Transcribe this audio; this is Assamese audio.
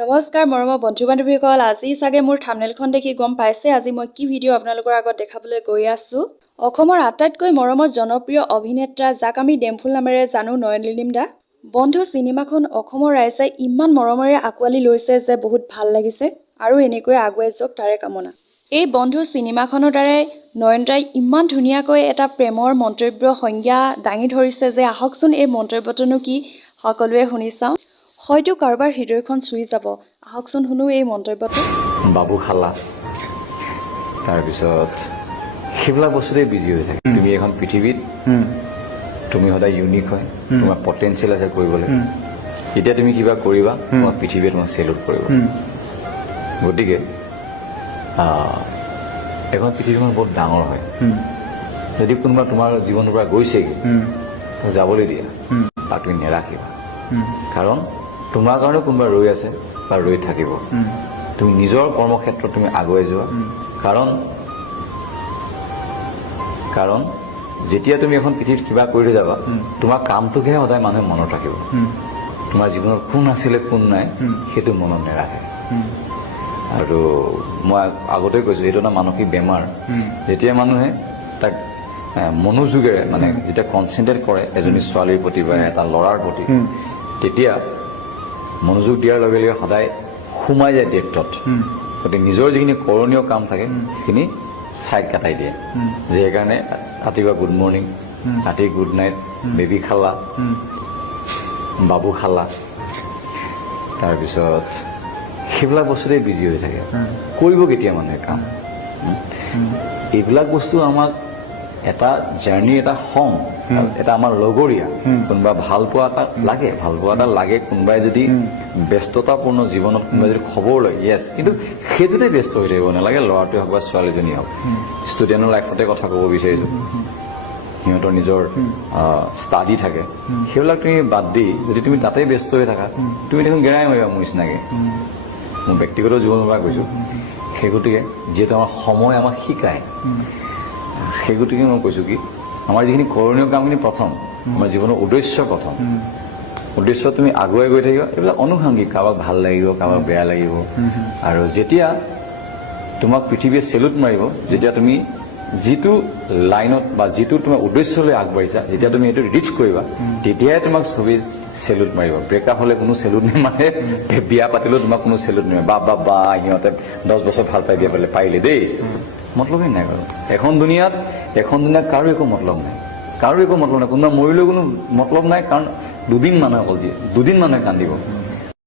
নমস্কাৰ মৰমৰ বন্ধু বান্ধৱীসকল আজি সাগে মোৰ থাম্বনেলখন দেখি গম পাইছে আজি মই কি ভিডিঅ' আপোনালোকৰ আগত দেখাবলৈ গৈ আছো অসমৰ আটাইতকৈ মৰমৰ জনপ্ৰিয় অভিনেতা যাক আমি ডেমফুল নামেৰে জানো নয়নলিম দা বন্ধু সিনেমাখন অসমৰ ৰাইজে ইমান মৰমেৰে আকোৱালি লৈছে যে বহুত ভাল লাগিছে আৰু এনেকৈ আগুৱাই যাওক তাৰে কামনা এই বন্ধু সিনেমাখনৰ দ্বাৰা নয়নদাই ইমান ধুনীয়াকৈ এটা প্ৰেমৰ মন্তব্য সংজ্ঞা দাঙি ধৰিছে যে আহকচোন এই মন্তব্যটোনো কি সকলোৱে শুনি চাওঁ হয়তো কাৰোবাৰ হৃদয়খন চুই যাব আহকচোন শুনো এই মন্তব্যটো বাবু খালা তাৰ পিছত সেইবিলাক বস্তুতে বিজি হৈ থাকে তুমি এখন পৃথিৱীত তুমি সদায় ইউনিক হয় তোমাৰ পটেনচিয়েল আছে কৰিবলৈ এতিয়া তুমি কিবা কৰিবা তোমাৰ পৃথিৱীয়ে তোমাক চেলুট কৰিব গতিকে এখন পৃথিৱীখন বহুত ডাঙৰ হয় যদি কোনোবা তোমাৰ জীৱনৰ পৰা গৈছেগৈ যাবলৈ দিয়া আৰু তুমি নেৰাখিবা কাৰণ তোমাৰ কাৰণে কোনোবা ৰৈ আছে বা ৰৈ থাকিব তুমি নিজৰ কৰ্মক্ষেত্ৰত তুমি আগুৱাই যোৱা কাৰণ যেতিয়া তুমি এখন পৃথিৱীত কিবা কৰি যাবা তোমাৰ কামটোকহে সদায় মানুহে মনত ৰাখিব তোমাৰ জীৱনত কোন আছিলে কোন নাই সেইটো মনত নেৰাখে আৰু মই আগতে কৈছোঁ এইটো এটা মানসিক বেমাৰ যেতিয়া মানুহে তাক মনোযোগেৰে মানে যেতিয়া কনচেনট্ৰেট কৰে এজনী ছোৱালীৰ প্ৰতি বা এটা ল'ৰাৰ প্ৰতি তেতিয়া মনোযোগ দিয়াৰ লগে লগে সদায় সোমাই যায় ডেপ্থত গতিকে নিজৰ যিখিনি কৰণীয় কাম থাকে সেইখিনি চাইড কাটাই দিয়ে যে সেইকাৰণে ৰাতিপুৱা গুড মৰ্ণিং ৰাতি গুড নাইট বেবী খালা বাবু খালা তাৰপিছত সেইবিলাক বস্তুতে বিজি হৈ থাকে কৰিব কেতিয়া মানুহে কাম এইবিলাক বস্তু আমাক এটা জাৰ্ণি এটা হং এটা আমাৰ লগৰীয়া কোনোবা ভাল পোৱা এটা লাগে কোনোবাই যদি ব্যস্ততাপূৰ্ণ জীৱনত কোনোবাই যদি খবৰ লয় ইয়েছ কিন্তু সেইটোতে ব্যস্ত হৈ থাকিব নালাগে ল'ৰাটোৱে হওক বা ছোৱালীজনী হওক ষ্টুডেণ্টৰ লাইফতে কথা ক'ব বিচাৰিছোঁ সিহঁতৰ নিজৰ ষ্টাডি থাকে সেইবিলাক তুমি বাদ দি যদি তুমি তাতেই ব্যস্ত হৈ থাকা তুমি দেখোন গেৰাই মাৰিবা মোৰ নিচিনাকৈ মোৰ ব্যক্তিগত জীৱনৰ পৰা কৈছোঁ সেই গতিকে যিহেতু আমাৰ সময় আমাক শিকায় সেই গতিকে মই কৈছোঁ কি আমাৰ যিখিনি কৰণীয় কামখিনি প্ৰথম আমাৰ জীৱনৰ উদ্দেশ্য তুমি আগুৱাই গৈ থাকিবা এইবিলাক অনুষংগিক কাৰোবাক ভাল লাগিব কাৰোবাক বেয়া লাগিব আৰু যেতিয়া তোমাক পৃথিৱীয়ে চেলুট মাৰিব যেতিয়া তুমি যিটো লাইনত বা যিটো তোমাৰ উদ্দেশ্যলৈ আগবাঢ়িছা যেতিয়া তুমি এইটো ৰিচ কৰিবা তেতিয়াই তোমাক ছবি চেলুট মাৰিব ব্ৰেকআপ হ'লে কোনো চেলুট নেমাৰে বিয়া পাতিলেও তোমাক কোনো চেলুট নেমাৰে বা সিহঁতে 10 বছৰ ভাল পাই বিয়া পাতিলে পাৰিলে দেই মতলবেই নাই বাৰু এখন দুনিয়াত কাৰো একো মতলব নাই কোনোবা মৰিলেও কোনো মতলব নাই কাৰণ দুদিন মানুহে কান্দিব